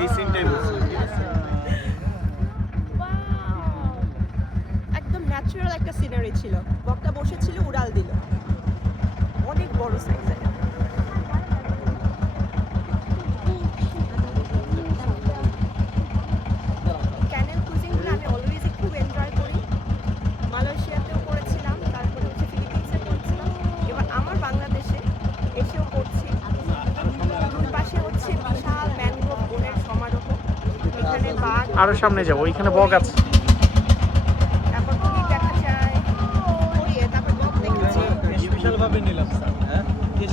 এই সিনটাই বলছি। একদম ন্যাচারাল একটা সিনারি ছিল। বকটা বসেছিল, উড়াল দিল। অনেক বড় সাইজের। ক্যানেল ক্রুজিংগুলো আমি অলওয়েজই খুব এনজয় করি। মালয়েশিয়াতেও করেছিলাম, তারপরে হচ্ছে ফিলিপিন্সে করেছিলাম, এবার আমার বাংলাদেশে এসেও করছি। দুই পাশে হচ্ছে বিশাল ম্যানগ্রোভ বনের সমারোহ। এখানে বাঘ, আরো সামনে যাবো, ওইখানে বক আছে। তারপর কুমির দেখা যায়, তারপর বক দেখেছি। স্পেশালভাবে নিলাম স্যার, হ্যাঁ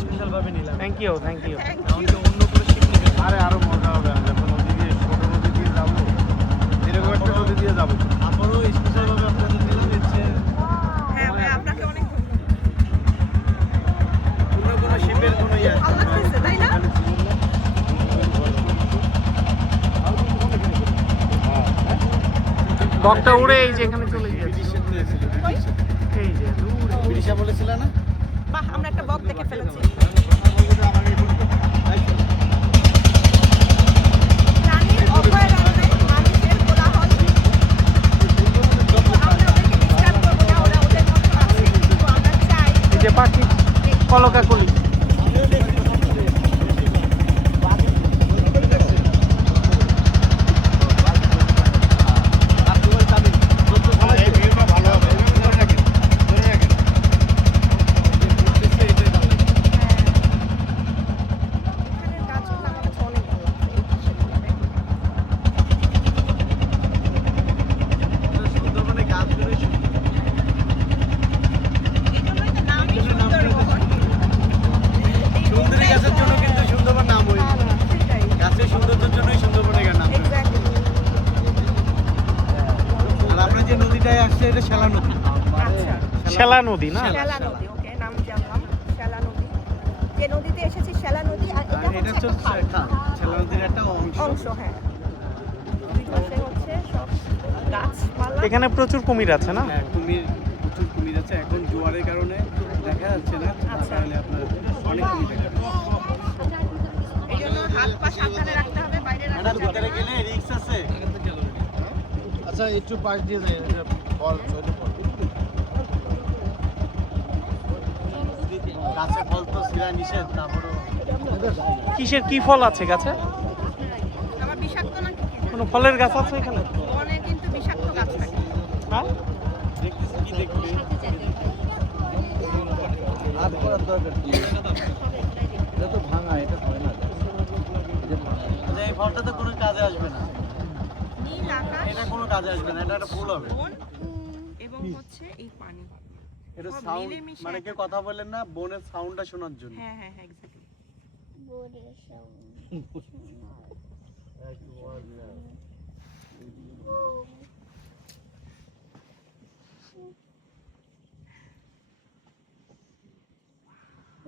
স্পেশালভাবে নিলাম। Thank you, thank you. Thank you. আমাকে অন্য কোনো শিপ নেবে। আরে আরো মজা হবে যখন নদী দিয়ে ছোট নদী দিয়ে যাবো, এরকম একটা নদী দিয়ে যাবো। আমারও স্পেশালভাবে আপনাদের নিলাম হচ্ছে হ্যাঁ ভাই, আপনাকে অনেক ধন্যবাদ। অন্য কোনো শিপের কোনো ইয়ে ভালো লাগতেছে, তাই না? বকটা উড়ে এই যে এখানে চলে গিয়েছে। এই যে দূরে। বিদিশা বলেছিল না? বাহ, আমরা একটা বক দেখে ফেলেছি। প্রাণীর অভয়ারণ্যে মানুষের কোলাহল। আমরা ওদেরকে ডিস্টার্ব করবো না, ওরা ওদের মতো আছে, কিন্তু আমরা চাই এই যে পাখি কলকাকলি। এখানের গাছগুলো আমার কাছে অনেক ভালো লাগছে, এই পাশের দিকে। সুন্দরবনে গাছগুলো এই জন্যই তো নামই সুন্দরবন। এই সুন্দরী গাছের জন্য কিন্তু সুন্দরবন নাম হয়েছে। হ্যাঁ, সেটাই। গাছের সৌন্দর্যের জন্যই সুন্দরবনের নাম। Exactly. আর আমরা যে নদীটায় আসছে এটা শ্যালা নদী। আচ্ছা, শেলা নদী না? শ্যালা নদী, ওকে, নাম জানলাম, শ্যালা নদী। যে নদীতে এসেছি শ্যালা নদী, আর আর এটা এটা হচ্ছে হচ্ছে একটা খাল। শ্যালা নদীর একটা অংশ। অংশ, হ্যাঁ। দুই পাশে হচ্ছে সব গাছপালা। এখানে প্রচুর কুমির আছে না? হ্যাঁ, প্রচুর কুমির আছে। এখন জোয়ারের কারণে দেখা যাচ্ছে না। আচ্ছা। তাহলে আপনার অনেক কুমির দেখা যাবে। এই জন্য হাত পা সাবধানে রাখতে হবে, বাইরে রাখা ম্যাডাম, যাবে ভিতরে না। গেলে রিস্ক আছে। আচ্ছা একটু পাশ দিয়ে যাই, এটা ফল চলে ফল। গাছে ফল তো ছিঁড়া নিষেধ, তারপরেও কিসের কি ফল আছে গাছে? আমার বিষাক্ত না কি? কোনো ফলের গাছ আছে এখানে? বনে কিন্তু বিষাক্ত গাছ থাকে। হ্যাঁ? দেখতেছি কি দেখবে। হাত করার দরকার কি? এটা তো ভাঙা, এটা হয় না। আচ্ছা, এই ফলটা তো কোনো কাজে আসবে না। নীল আকাশ, এটা কোনো কাজে আসবে না, এটা একটা ফুল হবে। বন এবং হচ্ছে এই পানি। এটা সব সাউন্ড, মিলেমিশে মানে একটা- কেউ কথা বলেন না, বনের সাউন্ডটা শোনার জন্য। হ্যাঁ হ্যাঁ হ্যাঁ, এক্স্যাক্টলি।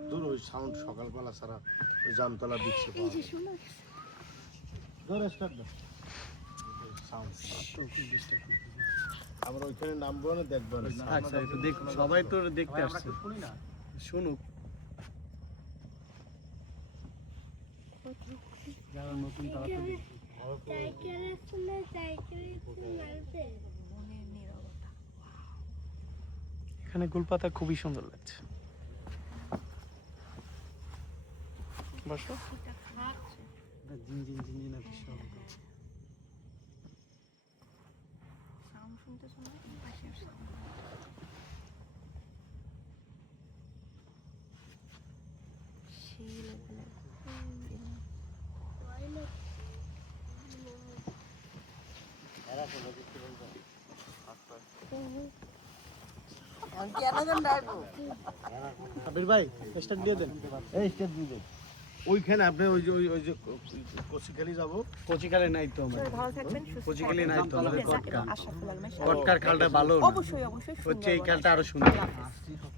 দূর ওই সাউন্ড সকালবেলা সারা ওই জামতলা বিচ্ছে এই যে শোনো, ধর স্টার্ট দাও সাউন্ড। আমরা ওইখানে নামবো না, দেখবো না। আচ্ছা, একটু দেখ, সবাই তো দেখতে আসছে, শুনুক। যারা নতুন তারা তো দেখবে। বনের নীরবতা। এখানে গুলপাতা খুবই সুন্দর লাগছে। বসো। এটা খাচ্ছে। এটা ঝিনঝিন ঝিনঝিন একটা শব্দ। সাউন্ড শুনতে শোনা, এই পাশের sound। সেই level-এর feeling। সাবির ভাই, স্টার্ট দিয়ে দেন। এই স্টেপ দিবে ওইখানে আপনি ওই যে ওই যে কচিখালি যাবো। কচিকালে নাই তো সবাই আমাদের। ভালো থাকবেন, সুস্থ কচিকালি থাকবেন। নাই তো আমাদের প্লিজ, কটকা। আশরাফুল আলমের সাথে। কটকার খালটা ভালো না। অবশ্যই অবশ্যই হচ্ছে এই সুন্দরবন খালটা আরো আসবেন। সুন্দর। আল্লাহ হাফেজ।